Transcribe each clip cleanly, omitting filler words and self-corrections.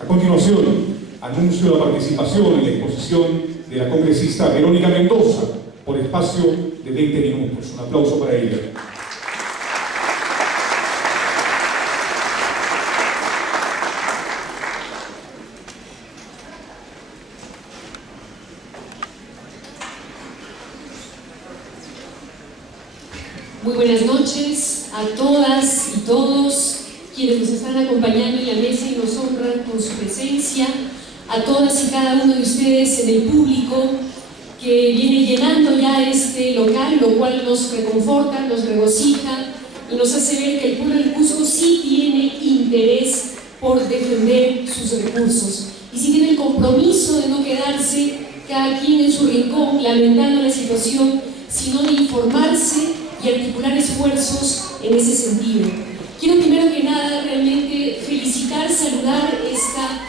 A continuación, anuncio la participación en la exposición de la congresista Verónica Mendoza por espacio de 20 minutos. Un aplauso para ella. Muy buenas noches a todas y todos quienes nos están acompañando en la mesa y nos honran con su presencia, a todas y cada uno de ustedes en el público que viene llenando ya este local, lo cual nos reconforta, nos regocija y nos hace ver que el pueblo del Cusco sí tiene interés por defender sus recursos y sí tiene el compromiso de no quedarse cada quien en su rincón lamentando la situación, sino de informarse y articular esfuerzos en ese sentido. Quiero primero que nada realmente felicitar, saludar esta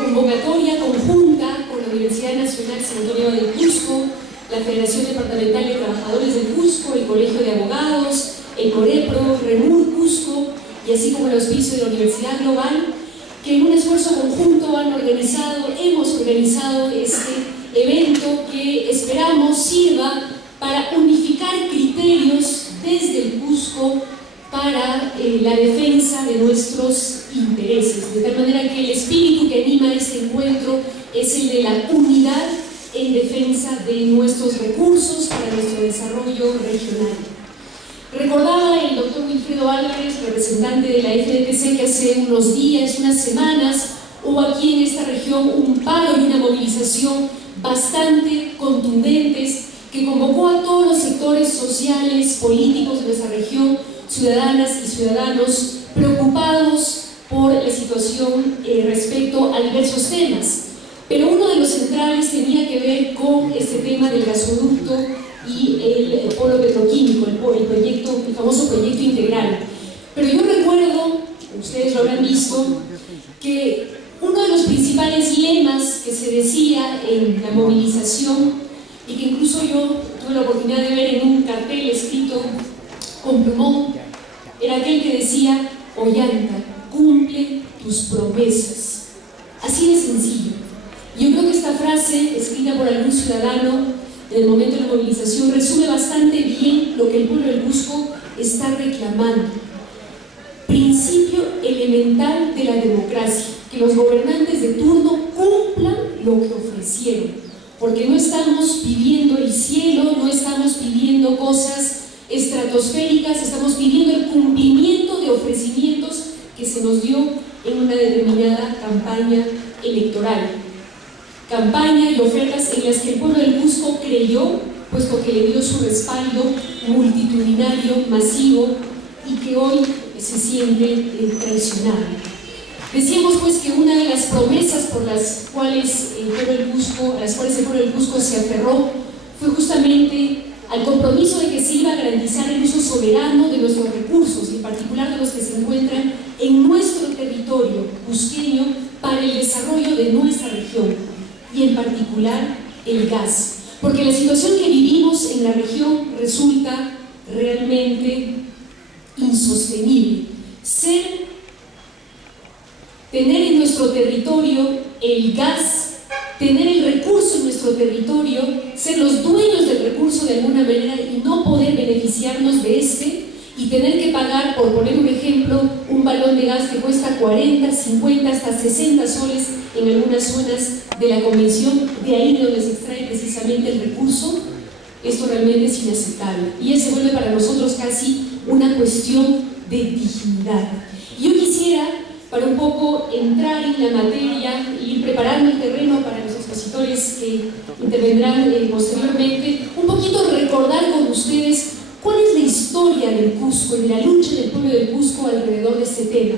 convocatoria conjunta con la Universidad Nacional San Antonio del Cusco, la Federación Departamental de Trabajadores del Cusco, el Colegio de Abogados, el Corepro, Remur Cusco y así como el auspicio de la Universidad Global, que en un esfuerzo conjunto hemos organizado este evento que esperamos sirva para unificar criterios desde el Cusco para la defensa de nuestros intereses, de tal manera que el espíritu que anima este encuentro es el de la unidad en defensa de nuestros recursos para nuestro desarrollo regional. Recordaba el doctor Wilfredo Álvarez, representante de la FDTC, que hace unos días, unas semanas, hubo aquí en esta región un paro y una movilización bastante contundentes que convocó a todos los sectores sociales, políticos de nuestra región, ciudadanas y ciudadanos preocupados por la situación respecto a diversos temas. Pero uno de los centrales tenía que ver con este tema del gasoducto y el polo petroquímico, el famoso proyecto integral. Pero yo recuerdo, ustedes lo habrán visto, que uno de los principales lemas que se decía en la movilización y que incluso yo tuve la oportunidad de ver en un cartel escrito con plumón, era aquel que decía: Ollanta, cumple tus promesas. Así de sencillo. Yo creo que esta frase, escrita por algún ciudadano en el momento de la movilización, resume bastante bien lo que el pueblo del Cusco está reclamando. Principio elemental de la democracia, que los gobernantes de turno cumplan lo que ofrecieron. Porque no estamos pidiendo el cielo, no estamos pidiendo cosas estratosféricas, estamos pidiendo el cumplimiento de ofrecimientos que se nos dio en una determinada campaña electoral. Campaña y ofertas en las que el pueblo del Cusco creyó, puesto que le dio su respaldo multitudinario, masivo, y que hoy se siente traicionado. Decíamos pues que una de las promesas por las cuales el pueblo del Cusco se aferró fue justamente al compromiso de que se iba a garantizar el uso soberano de nuestros recursos, y en particular de los que se encuentran en nuestro territorio cusqueño, para el desarrollo de nuestra región, y en particular el gas. Porque la situación que vivimos en la región resulta realmente insostenible. Tener en nuestro territorio el gas, tener el recurso en nuestro territorio, ser los dueños del recurso de alguna manera y no poder beneficiarnos de este, y tener que pagar, por poner un ejemplo, un balón de gas que cuesta 40, 50, hasta 60 soles en algunas zonas de la convención, de ahí donde se extrae precisamente el recurso. Esto realmente es inaceptable y se vuelve para nosotros casi una cuestión de dignidad. Yo quisiera, para un poco entrar en la materia y ir preparando el terreno para los expositores que intervendrán posteriormente, un poquito recordar con ustedes cuál es la historia del Cusco y de la lucha del pueblo del Cusco alrededor de este tema.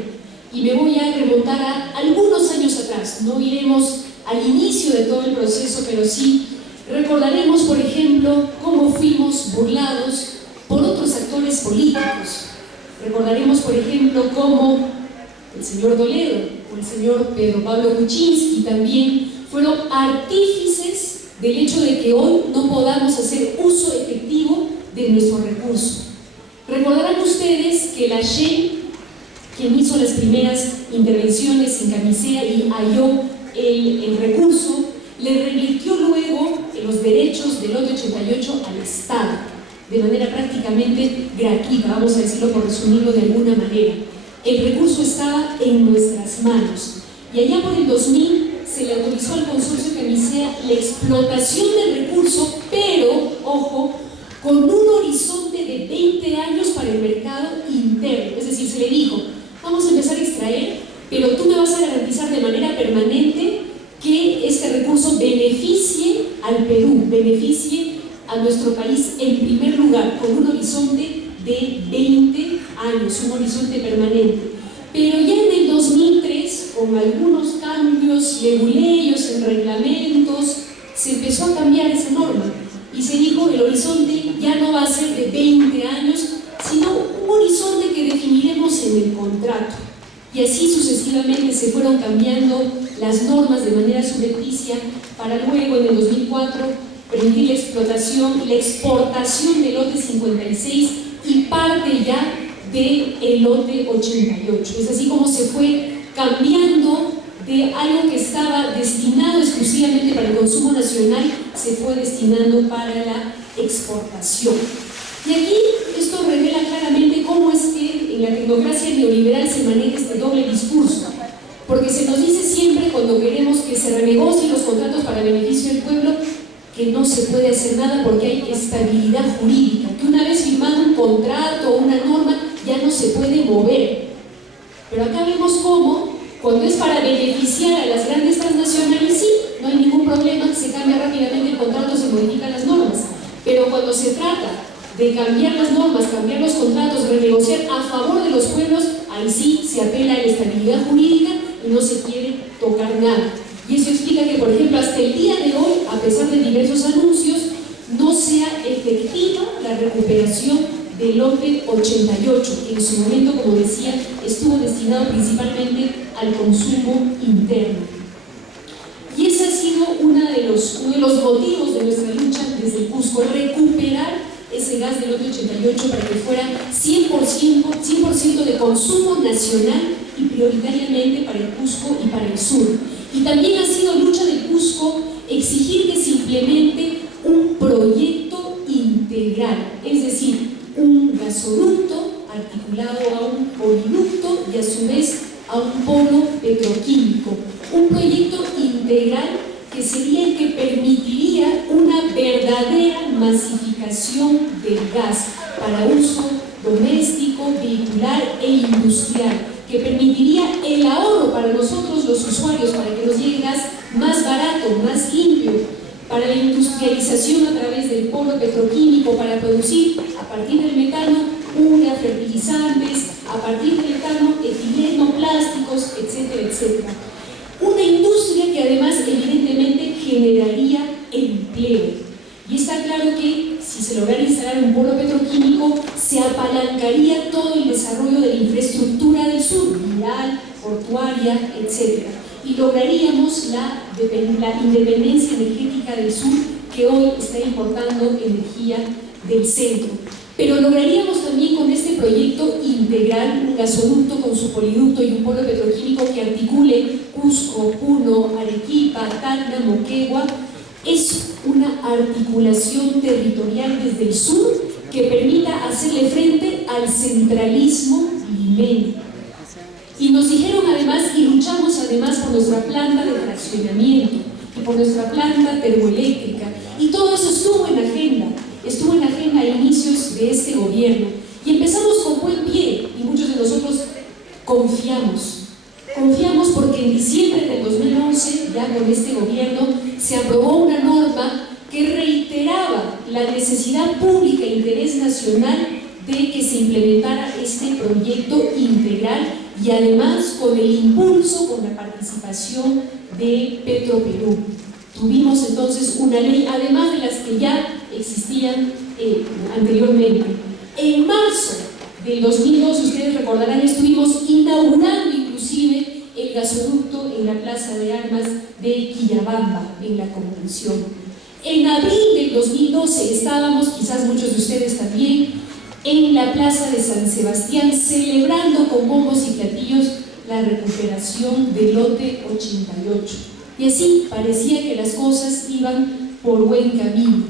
Y me voy a remontar a algunos años atrás. No iremos al inicio de todo el proceso, pero sí recordaremos, por ejemplo, cómo fuimos burlados por otros actores políticos. Recordaremos, por ejemplo, cómo el señor Toledo o el señor Pedro Pablo Kuczynski también fueron artífices del hecho de que hoy no podamos hacer uso efectivo de nuestros recursos. Recordarán ustedes que la Shell quien hizo las primeras intervenciones en Camisea y halló el recurso, le revirtió luego los derechos del lote 88 al Estado, de manera prácticamente gratuita, vamos a decirlo por resumirlo de alguna manera. El recurso estaba en nuestras manos. Y allá por el 2000 se le autorizó al consorcio Camisea la explotación del recurso, pero, ojo, con un horizonte de 20 años para el mercado interno. Es decir, se le dijo, vamos a empezar a extraer, pero tú me vas a garantizar de manera permanente que este recurso beneficie al Perú, beneficie a nuestro país en primer lugar, con un horizonte de 20 años, un horizonte permanente. Pero ya en el 2003, con algunos cambios leguleyos en reglamentos, se empezó a cambiar esa norma y se dijo el horizonte ya no va a ser de 20 años, sino un horizonte que definiremos en el contrato. Y así sucesivamente se fueron cambiando las normas de manera subrepticia para luego, en el 2004, permitir la explotación y la exportación del lote 56 y parte ya del lote 88. Es así como se fue cambiando de algo que estaba destinado exclusivamente para el consumo nacional, se fue destinando para la exportación. Y aquí esto revela claramente cómo es que en la tecnocracia neoliberal se maneja este doble discurso, porque se nos dice siempre cuando queremos que se renegocien los contratos para beneficio del pueblo que no se puede hacer nada porque hay estabilidad jurídica, que una vez firmado un contrato o una norma ya no se puede mover. Pero acá vemos cómo, cuando es para beneficiar a las grandes transnacionales, sí, no hay ningún problema, se cambia rápidamente el contrato, se modifican las normas. Pero cuando se trata de cambiar las normas, cambiar los contratos, renegociar a favor de los pueblos, ahí sí se apela a la estabilidad jurídica y no se quiere tocar nada. Y eso explica que, por ejemplo, hasta el día de hoy, a pesar de diversos anuncios, no sea efectiva la recuperación del lote 88, que en su momento, como decía, estuvo destinado principalmente al consumo interno. Y ese ha sido uno de los motivos de nuestra lucha desde el Cusco, recuperar ese gas del lote 88 para que fuera 100% de consumo nacional y prioritariamente para el Cusco y para el sur. Y también ha sido lucha del Cusco exigir que se implemente un proyecto integral, es decir, un gasoducto articulado a un oleoducto y a su vez a un polo petroquímico. Un proyecto integral que sería el que permitiría una verdadera masificación del gas para uso doméstico, vehicular e industrial, que permitiría el ahorro para nosotros los usuarios, para que nos llegue gas más barato, más limpio, para la industrialización a través del polo petroquímico, para producir a partir del metano urea, fertilizantes, a partir del metano etileno, plásticos, etcétera, etcétera. Una industria que además evidentemente generaría empleo. Y está claro que si se lograra instalar un polo petroquímico, se apalancaría todo el desarrollo de la infraestructura del sur, vial, portuaria, etc. Y lograríamos la independencia energética del sur, que hoy está importando energía del centro. Pero lograríamos también con este proyecto integral un gasoducto con su poliducto y un polo petroquímico que articule Cusco, Puno, Arequipa, Tacna, Moquegua. Es una articulación territorial desde el sur que permita hacerle frente al centralismo limeño. Y nos dijeron además, y luchamos además por nuestra planta de fraccionamiento y por nuestra planta termoeléctrica, y todo eso estuvo en agenda a inicios de este gobierno, y empezamos con buen pie, y muchos de nosotros confiamos porque en diciembre del 2011, ya con este gobierno, se aprobó una norma que reiteraba la necesidad pública e interés nacional de que se implementara este proyecto integral, y además con el impulso, con la participación de Petroperú. Tuvimos entonces una ley, además de las que ya existían anteriormente. En marzo del 2012, ustedes recordarán, estuvimos inaugurando inclusive el gasoducto en la Plaza de Armas de Quillabamba, en la Convención. En abril del 2012 estábamos, quizás muchos de ustedes también, en la plaza de San Sebastián, celebrando con bombos y platillos la recuperación del lote 88. Y así parecía que las cosas iban por buen camino.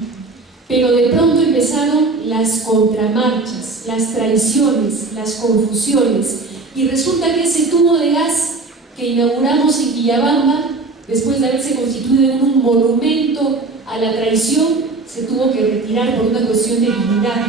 Pero de pronto empezaron las contramarchas, las traiciones, las confusiones, y resulta que ese tubo de gas que inauguramos en Quillabamba, después de haberse constituido en un monumento a la traición, se tuvo que retirar por una cuestión de dignidad.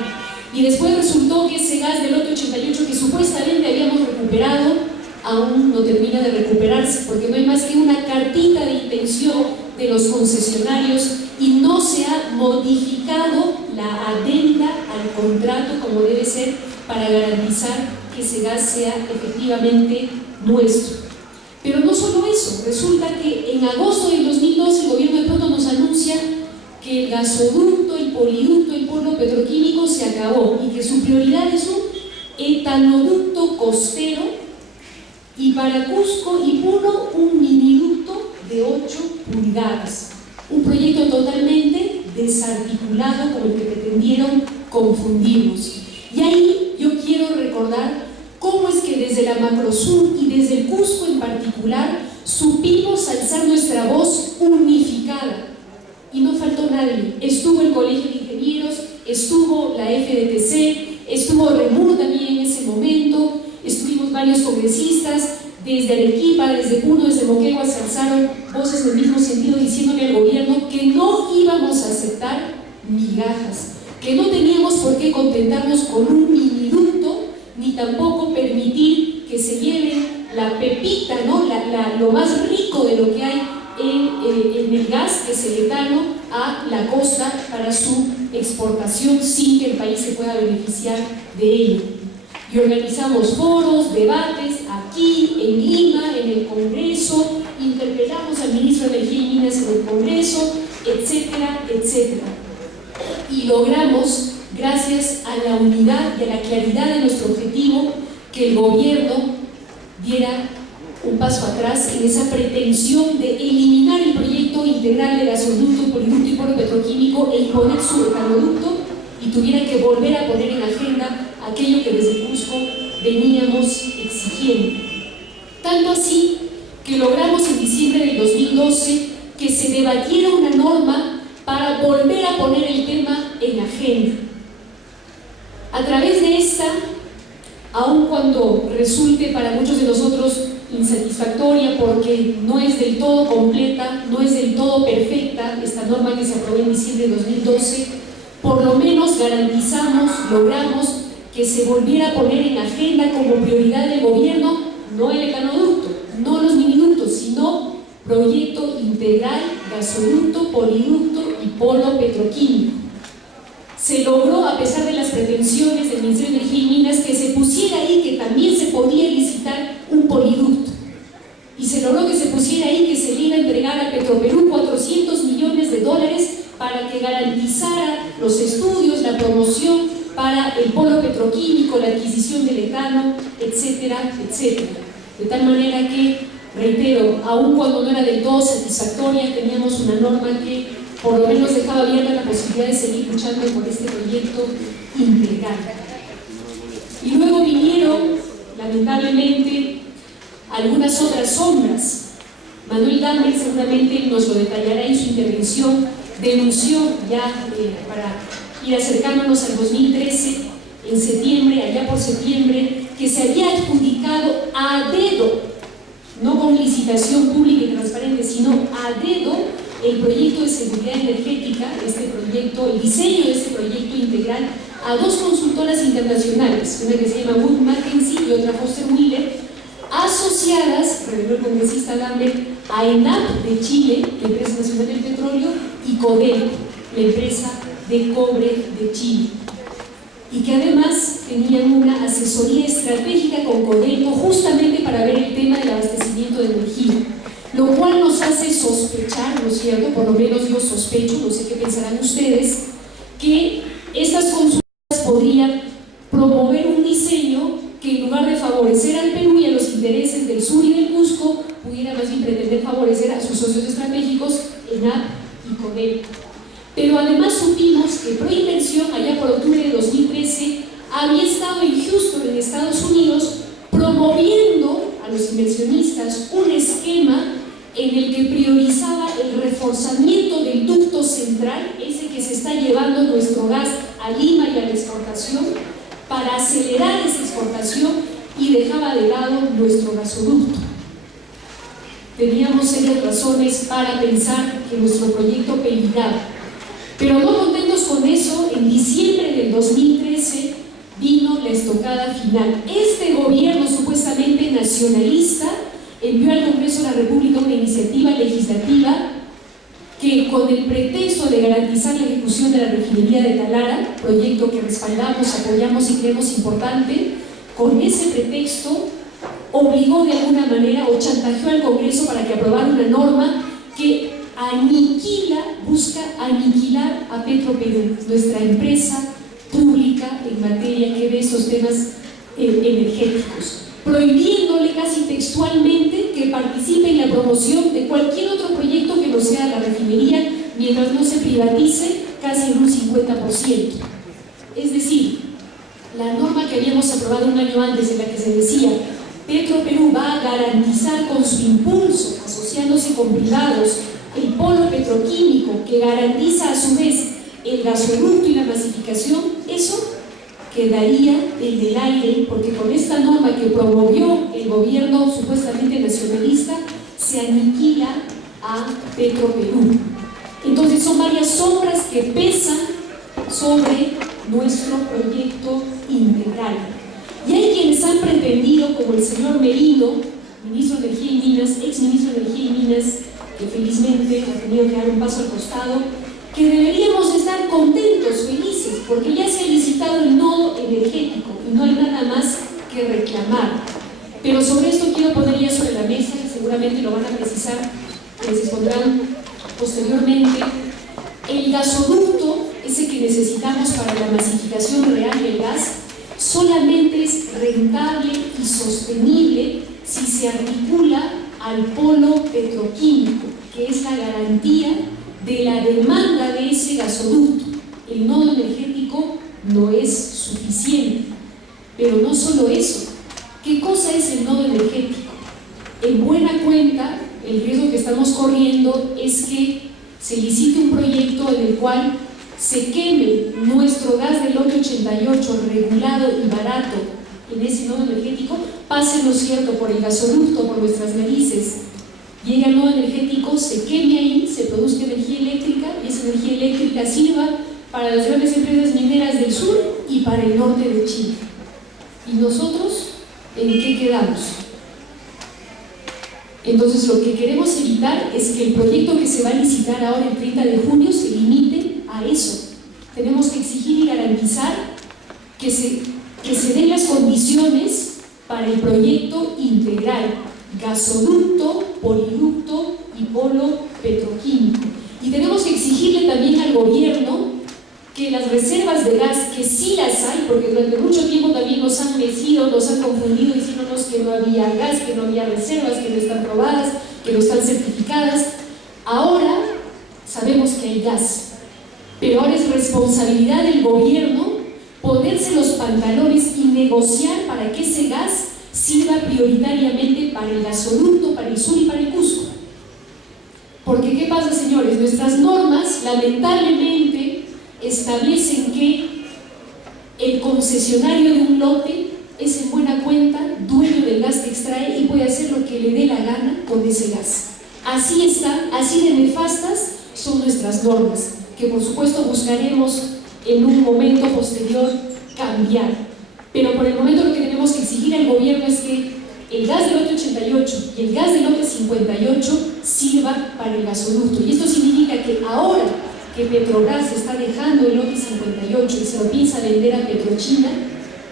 Y después resultó que ese gas del lote 88 que supuestamente habíamos recuperado, aún no termina de recuperarse, porque no hay más que una cartita de intención de los concesionarios y no se ha modificado la adenda al contrato como debe ser para garantizar que ese gas sea efectivamente nuestro. Pero no solo eso, resulta que en agosto del 2012 el gobierno de pronto nos anuncia que el gasoducto, el poliducto, el polo petroquímico se acabó y que su prioridad es un etanoducto costero y para Cusco y Puno un miniducto de 8 pulgadas. Un proyecto totalmente desarticulado con el que pretendieron confundirnos. Y ahí yo quiero recordar cómo es que desde la Macrosur y desde el Cusco en particular supimos alzar nuestra voz unificada. Y no faltó nadie. Estuvo el Colegio de Ingenieros, estuvo la FDTC, estuvo Remur también en ese momento, estuvimos varios congresistas, desde Arequipa, desde Puno, desde Moquegua se alzaron voces en el mismo sentido diciéndole al gobierno que no íbamos a aceptar migajas, que no teníamos por qué contentarnos con un miniducto, ni tampoco permitir que se lleven la pepita, ¿no? Lo más rico de lo que hay en el gas, que es el etano, a la costa para su exportación sin que el país se pueda beneficiar de ello. Y organizamos foros, debates aquí, en Lima, en el Congreso, interpelamos al ministro de Energía y Minas en el Congreso, etcétera, etcétera. Y logramos, gracias a la unidad y a la claridad de nuestro objetivo, que el gobierno diera un paso atrás en esa pretensión de eliminar el proyecto integral de gasoducto, poliducto y polo petroquímico e imponer su etanoducto y tuviera que volver a poner en agenda aquello que desde Cusco veníamos exigiendo. Tanto así que logramos en diciembre del 2012 que se debatiera una norma para volver a poner el tema en agenda. A través de esta, aun cuando resulte para muchos de nosotros insatisfactoria porque no es del todo completa, no es del todo perfecta esta norma que se aprobó en diciembre de 2012, por lo menos garantizamos, logramos que se volviera a poner en agenda como prioridad del gobierno no el etanoducto, no los miniductos, sino proyecto integral, gasoducto, poliducto y polo petroquímico. Se logró, a pesar de las pretensiones del Ministerio de Energía y Minas, que se pusiera ahí que también se podía licitar un poliducto. Y se logró que se pusiera ahí que se le iba a entregar a Petroperú $400 millones para que garantizara los estudios, la promoción para el polo petroquímico, la adquisición del etano, etcétera, etcétera. De tal manera que, reitero, aun cuando no era del todo satisfactoria, teníamos una norma que por lo menos dejaba abierta la posibilidad de seguir luchando por este proyecto integral. Y luego vinieron, lamentablemente, algunas otras sombras. Manuel Dangel seguramente nos lo detallará en su intervención, denunció ya para ir acercándonos al 2013, en septiembre, allá por septiembre, que se había adjudicado a dedo, no con licitación pública y transparente, sino a dedo, el proyecto de seguridad energética, el diseño de este proyecto integral, a dos consultoras internacionales, una que se llama Wood Mackenzie y otra Foster Wheeler, asociadas, reveló el congresista Lambert, a ENAP de Chile, la Empresa Nacional del Petróleo, y Codelco, la empresa de cobre de Chile, y que además tenían una asesoría estratégica con Codelco justamente para ver el tema del abastecimiento de energía. Lo cual nos hace sospechar, ¿no es cierto? Por lo menos yo sospecho, no sé qué pensarán ustedes, que estas consultas podrían promover un diseño que en lugar de favorecer al Perú y a los intereses del sur y del Cusco, pudiera más bien pretender favorecer a sus socios estratégicos, ENAP y Codelco. Pero además supimos que Proinversión, allá por octubre de 2013, había estado en Houston, en Estados Unidos, promoviendo a los inversionistas un esquema en el que priorizaba el reforzamiento del ducto central, ese que se está llevando nuestro gas a Lima y a la exportación, para acelerar esa exportación, y dejaba de lado nuestro gasoducto. Teníamos serias razones para pensar que nuestro proyecto peligraba. Pero no contentos con eso, en diciembre del 2013 vino la estocada final. Este gobierno supuestamente nacionalista envió al Congreso de la República una iniciativa legislativa que, con el pretexto de garantizar la ejecución de la refinería de Talara, proyecto que respaldamos, apoyamos y creemos importante, con ese pretexto obligó de alguna manera o chantajeó al Congreso para que aprobara una norma que busca aniquilar a Petroperú, nuestra empresa pública en materia que ve estos temas energéticos, prohibiéndole casi textualmente que participe en la promoción de cualquier otro proyecto que no sea la refinería, mientras no se privatice casi en un 50%. Es decir, la norma que habíamos aprobado un año antes, en la que se decía Petroperú va a garantizar con su impulso, asociándose con privados, el polo petroquímico que garantiza a su vez el gasoducto y la masificación, eso quedaría en el aire, porque con esta norma que promovió el gobierno supuestamente nacionalista se aniquila a Petroperú. Entonces son varias sombras que pesan sobre nuestro proyecto integral. Y hay quienes han pretendido, como el señor Merino, ministro de Energía y Minas, ex ministro de Energía y Minas, que felizmente ha tenido que dar un paso al costado, que deberíamos estar contentos, felices, porque ya se ha licitado el nodo energético y no hay nada más que reclamar. Pero sobre esto quiero poner ya sobre la mesa, y seguramente lo van a precisar, les expondrán posteriormente, el gasoducto, ese que necesitamos para la masificación real del gas, solamente es rentable y sostenible si se articula al polo petroquímico, que es la garantía de la demanda de ese gasoducto. El nodo energético no es suficiente. Pero no solo eso. ¿Qué cosa es el nodo energético? En buena cuenta, el riesgo que estamos corriendo es que se licite un proyecto en el cual se queme nuestro gas del lote 88 regulado y barato en ese nodo energético, pase, ¿no es cierto?, por el gasoducto, por nuestras narices, llegue al nodo energético, se queme ahí, se produzca energía eléctrica, y esa energía eléctrica sirva para las grandes empresas mineras del sur y para el norte de Chile. ¿Y nosotros en qué quedamos? Entonces, lo que queremos evitar es que el proyecto que se va a licitar ahora el 30 de junio se limite a eso. Tenemos que exigir y garantizar que se den las condiciones para el proyecto integral, gasoducto, poliducto y polo petroquímico. Y tenemos que exigirle también al gobierno que las reservas de gas, que sí las hay, porque durante mucho tiempo también nos han mecido, nos han confundido diciéndonos que no había gas, que no había reservas, que no están probadas, que no están certificadas. Ahora sabemos que hay gas, pero ahora es responsabilidad del gobierno ponerse los pantalones y negociar para que ese gas sirva prioritariamente para el gasoducto, para el sur y para el Cusco. Porque ¿qué pasa, señores? Nuestras normas lamentablemente establecen que el concesionario de un lote es en buena cuenta dueño del gas que extrae y puede hacer lo que le dé la gana con ese gas. Así está, así de nefastas son nuestras normas, que por supuesto buscaremos en un momento posterior cambiar. Pero por el momento lo que tenemos que exigir al gobierno es que el gas del lote 88 y el gas del lote 58 sirva para el gasoducto. Y esto significa que ahora que Petrobras está dejando el lote 58 y se lo piensa vender a Petrochina,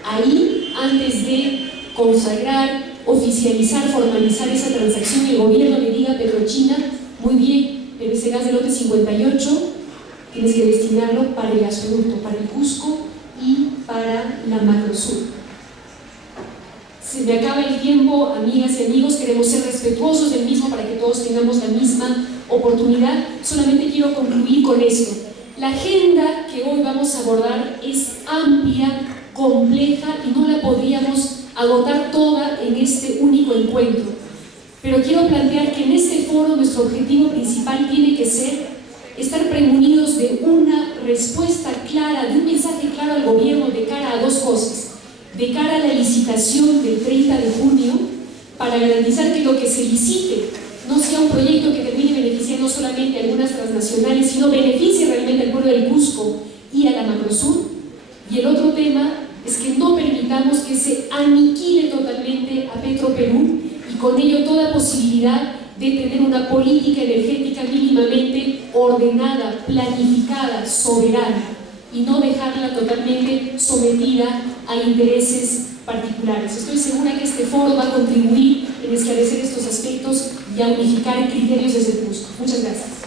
ahí, antes de consagrar, oficializar, formalizar esa transacción, el gobierno le diga a Petrochina: muy bien, pero ese gas del lote 58 tienes que destinarlo para el gasoducto, para el Cusco y para la Macrosur. Se me acaba el tiempo, amigas y amigos, queremos ser respetuosos del mismo para que todos tengamos la misma oportunidad. Solamente quiero concluir con esto. La agenda que hoy vamos a abordar es amplia, compleja y no la podríamos agotar toda en este único encuentro. Pero quiero plantear que en este foro nuestro objetivo principal tiene que ser estar premunidos de una respuesta clara, de un mensaje claro al gobierno de cara a dos cosas. De cara a la licitación del 30 de junio, para garantizar que lo que se licite no sea un proyecto que termine beneficiando solamente a algunas transnacionales, sino beneficie realmente al pueblo del Cusco y a la Macrosur. Y el otro tema es que no permitamos que se aniquile totalmente a Petroperú y con ello toda posibilidad de tener una política energética mínimamente ordenada, planificada, soberana, y no dejarla totalmente sometida a intereses particulares. Estoy segura que este foro va a contribuir en esclarecer estos aspectos y a unificar criterios desde el Cusco. Muchas gracias.